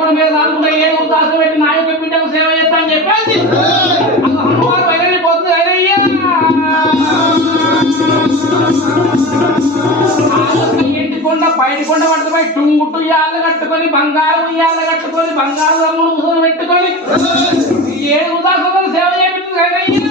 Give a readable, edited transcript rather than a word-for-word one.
కూడా మీద అనుకుంటే ఏ ఉదాసం పెట్టి నాయకు బిడ్డకు సేవ చేస్తా అని చెప్పేసి అమ్మవారు వెళ్ళిపోతుంది అయినయ్యా ఇంటికొండ బయటకొండ పట్టుకుపోయి టుంగుట్టు ఇయ్యాల కట్టుకొని బంగారు ఇయ్యాల కట్టుకొని బంగారు రంగులు ముసుగులు పెట్టుకొని ఏ ఉదాసం సేవ చేపించింది అయినయ్యా